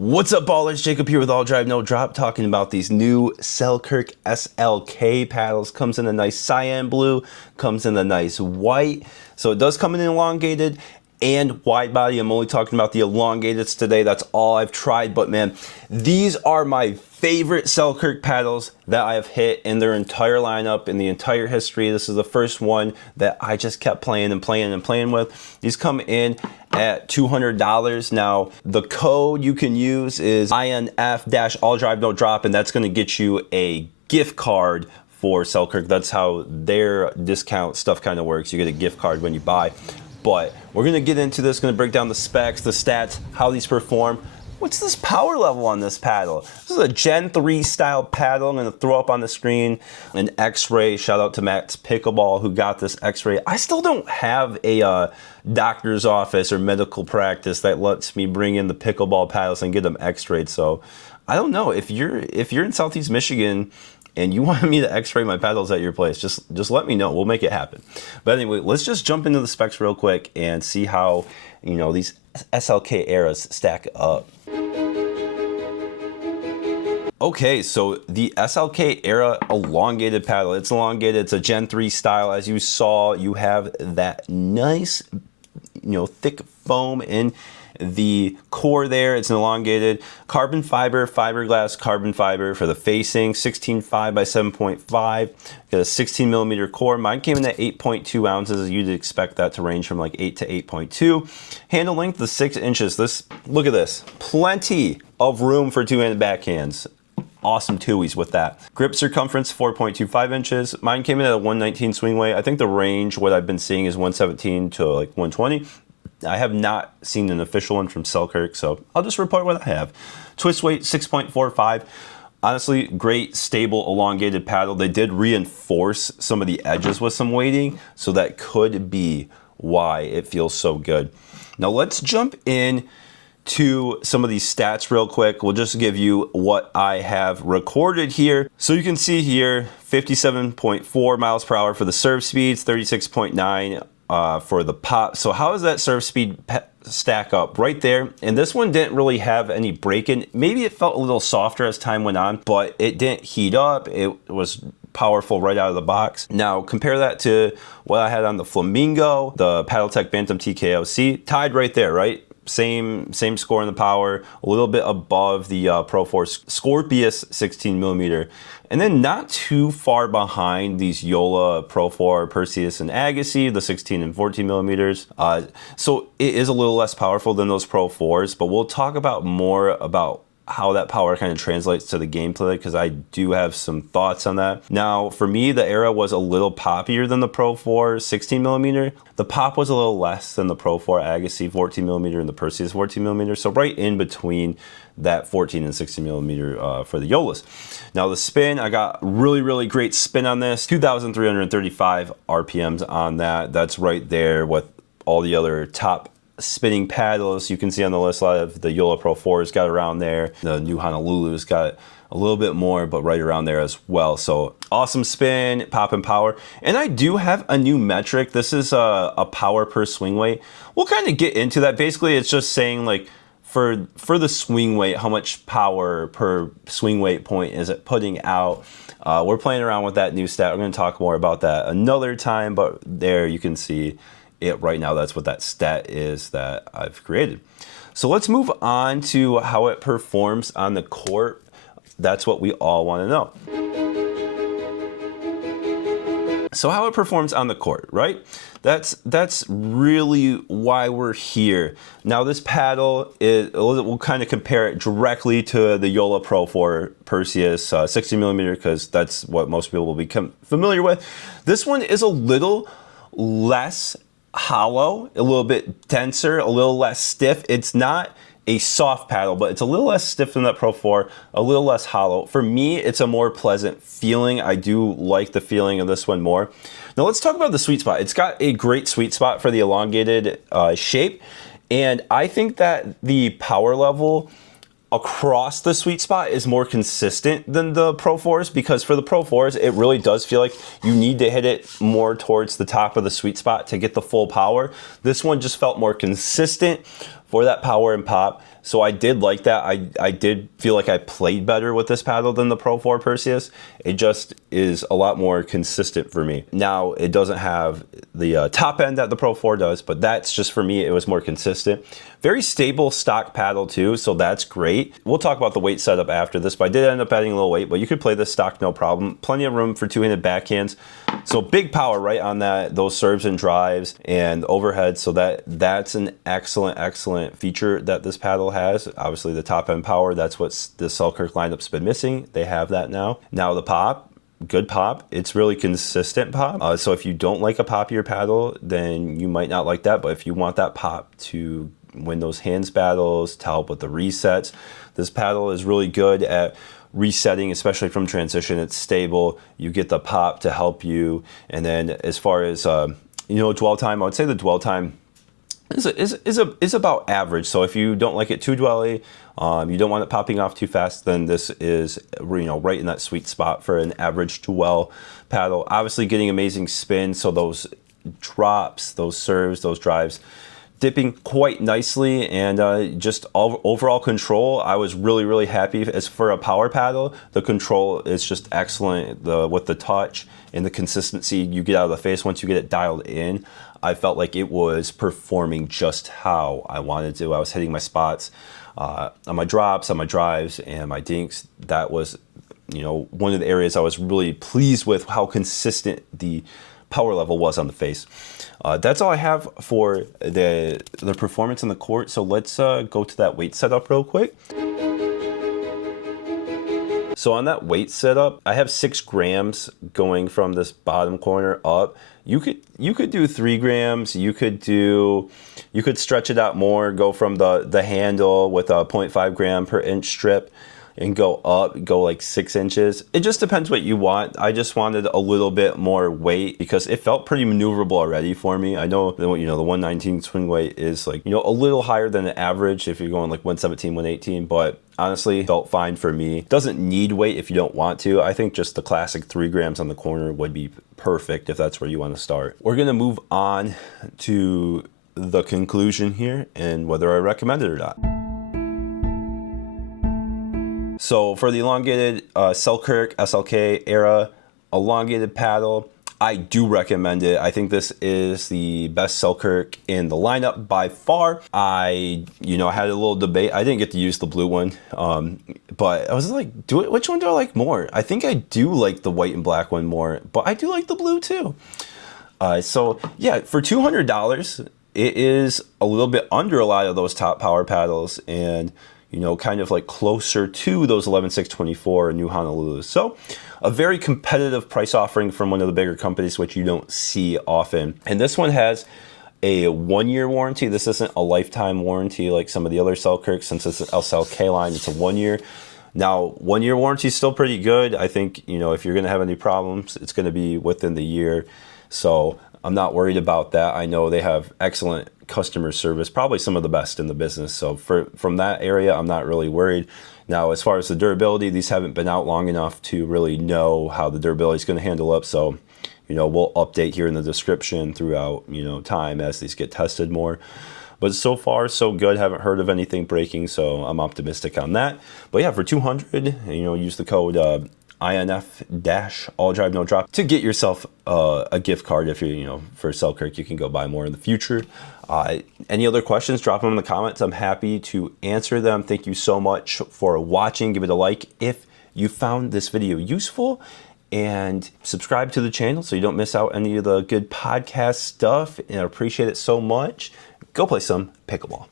What's up, ballers? Jacob here with All Drive No Drop, talking about these new Selkirk SLK paddles. Comes in a nice cyan blue, comes in a nice white. So it does come in elongated and wide body. I'm only talking about the elongateds today. That's all I've tried. But man, these are my favorite Selkirk paddles that I have hit in their entire lineup, in the entire history. This is the first one that I just kept playing and playing and playing with. These come in at $200. Now, the code you can use is INF-All Drive No Drop, and that's going to get you a gift card for Selkirk. That's how their discount stuff kind of works. You get a gift card when you buy. But we're going to get into this, going to break down the specs, the stats, how these perform. What's this power level on this paddle? This is a Gen 3 style paddle. I'm going to throw up on the screen an X-ray. Shout out to Matt's Pickleball who got this X-ray. I still don't have a doctor's office or medical practice that lets me bring in the pickleball paddles and get them X-rayed. So I don't know, if you're in Southeast Michigan and you want me to X-ray my paddles at your place, just let me know. We'll make it happen. But anyway, let's just jump into the specs real quick and see how, you know, these SLK eras stack up. Okay, so the SLK era elongated paddle, it's elongated, it's a Gen 3 style. As you saw, you have that nice, you know, thick foam in the core there. It's an elongated carbon fiber, fiberglass carbon fiber for the facing, 16.5 by 7.5. Got a 16 millimeter core. Mine came in at 8.2 ounces. You'd expect that to range from like 8 to 8.2. Handle length is 6 inches. Look at this. Plenty of room for two-handed backhands. Awesome twoies with that. Grip circumference 4.25 inches. Mine came in at a 119 swing weight. I think the range, what I've been seeing, is 117 to like 120. I have not seen an official one from Selkirk, so I'll just report what I have. Twist weight 6.45. Honestly, great, stable, elongated paddle. They did reinforce some of the edges with some weighting, so that could be why it feels so good. Now let's jump in to some of these stats real quick. We'll just give you what I have recorded here. So you can see here, 57.4 miles per hour for the serve speeds, 36.9 for the pop. So how does that serve speed stack up? Right there. And this one didn't really have any break-in. Maybe it felt a little softer as time went on, but it didn't heat up. It was powerful right out of the box. Now compare that to what I had on the Flamingo, the Paddletek Bantam TKO. See, tied right there, right? Same score in the power, a little bit above the Pro 4 Scorpius 16 millimeter, and then not too far behind these Joola Pro 4 Perseus and Agassiz, the 16 and 14 millimeters. So it is a little less powerful than those Pro 4s, but we'll talk about more about how that power kind of translates to the gameplay, because I do have some thoughts on that. Now, for me, the era was a little poppier than the Pro 4 16 millimeter. The pop was a little less than the Pro 4 Agassiz 14 millimeter and the Perseus 14 millimeter. So right in between that 14 and 16 millimeter for the Joolas. Now the spin, I got really great spin on this. 2,335 RPMs on that. That's right there with all the other top spinning paddles. You can see on the list a lot of the Joola Pro 4's got around there. The new Honolulu's got a little bit more, but right around there as well. So awesome spin, pop and power. And I do have a new metric. This is a power per swing weight. We'll kind of get into that. Basically, it's just saying like for the swing weight, how much power per swing weight point is it putting out? We're playing around with that new stat. We're going to talk more about that another time, but there you can see it right now. That's what that stat is that I've created. So let's move on to how it performs on the court. That's what we all want to know. So how it performs on the court, right? That's really why we're here. Now this paddle, we'll kind of compare it directly to the Joola Pro 4 Perseus 60 millimeter, because that's what most people will become familiar with. This one is a little less hollow, a little bit denser, a little less stiff. It's not a soft paddle, but it's a little less stiff than that Pro 4, a little less hollow. For me, it's a more pleasant feeling. I do like the feeling of this one more. Now let's talk about the sweet spot. It's got a great sweet spot for the elongated shape, and I think that the power level across the sweet spot is more consistent than the Pro 4s, because for the Pro 4s, it really does feel like you need to hit it more towards the top of the sweet spot to get the full power. This one just felt more consistent for that power and pop So I did like that. I did feel like I played better with this paddle than the Pro 4 Perseus. It just is a lot more consistent for me. Now, it doesn't have the top end that the Pro 4 does, but that's just for me, it was more consistent. Very stable stock paddle too, so that's great. We'll talk about the weight setup after this, but I did end up adding a little weight, but you could play this stock no problem. Plenty of room for two-handed backhands. So big power right on those serves and drives and overhead, so that's an excellent feature that this paddle has. Obviously the top end power, that's what the Selkirk lineup's been missing. They have that now. Now the pop, good pop. It's really consistent pop. So if you don't like a poppier paddle, then you might not like that. But if you want that pop to win those hands battles, to help with the resets, this paddle is really good at resetting, especially from transition. It's stable. You get the pop to help you. And then as far as dwell time, I would say the dwell time is about average. So if you don't like it too dwelly, you don't want it popping off too fast, then this is right in that sweet spot for an average dwell paddle. Obviously getting amazing spin, so those drops, those serves, those drives, dipping quite nicely, and just overall control, I was really happy. As for a power paddle, the control is just excellent. With the touch and the consistency you get out of the face once you get it dialed in, I felt like it was performing just how I wanted to. I was hitting my spots on my drops, on my drives, and my dinks. That was, one of the areas I was really pleased with how consistent the power level was on the face. That's all I have for the performance in the court. So let's go to that weight setup real quick. So on that weight setup, I have 6 grams going from this bottom corner up. You could do 3 grams. You could stretch it out more. Go from the handle with a 0.5 gram per inch strip, and go like 6 inches. It just depends what you want. I just wanted a little bit more weight because it felt pretty maneuverable already for me. I know the 119 swing weight is like, a little higher than the average if you're going like 117, 118, but honestly felt fine for me. Doesn't need weight if you don't want to. I think just the classic 3 grams on the corner would be perfect if that's where you want to start. We're gonna move on to the conclusion here and whether I recommend it or not. So for the elongated Selkirk SLK era elongated paddle, I do recommend it. I think this is the best Selkirk in the lineup by far. I had a little debate. I didn't get to use the blue one, but I was like, which one do I like more? I think I do like the white and black one more, but I do like the blue too. So yeah, for $200, it is a little bit under a lot of those top power paddles, and kind of like closer to those 11,624 New Honolulu. So a very competitive price offering from one of the bigger companies, which you don't see often. And this one has a 1-year warranty. This isn't a lifetime warranty like some of the other Selkirks. Since it's an SLK line, it's a 1 year. Now, 1-year warranty is still pretty good. I think, if you're going to have any problems, it's going to be within the year. So I'm not worried about that. I know they have excellent customer service, probably some of the best in the business. So from that area, I'm not really worried. Now, as far as the durability, these haven't been out long enough to really know how the durability is going to handle up. So, we'll update here in the description throughout, time as these get tested more. But so far, so good. Haven't heard of anything breaking, so I'm optimistic on that. But yeah, for $200, use the code INF-all drive no drop to get yourself a gift card. If you for Selkirk, you can go buy more in the future. Any other questions, drop them in the comments. I'm happy to answer them. Thank you so much for watching. Give it a like if you found this video useful, and subscribe to the channel so you don't miss out any of the good podcast stuff. And I appreciate it so much. Go play some pickleball.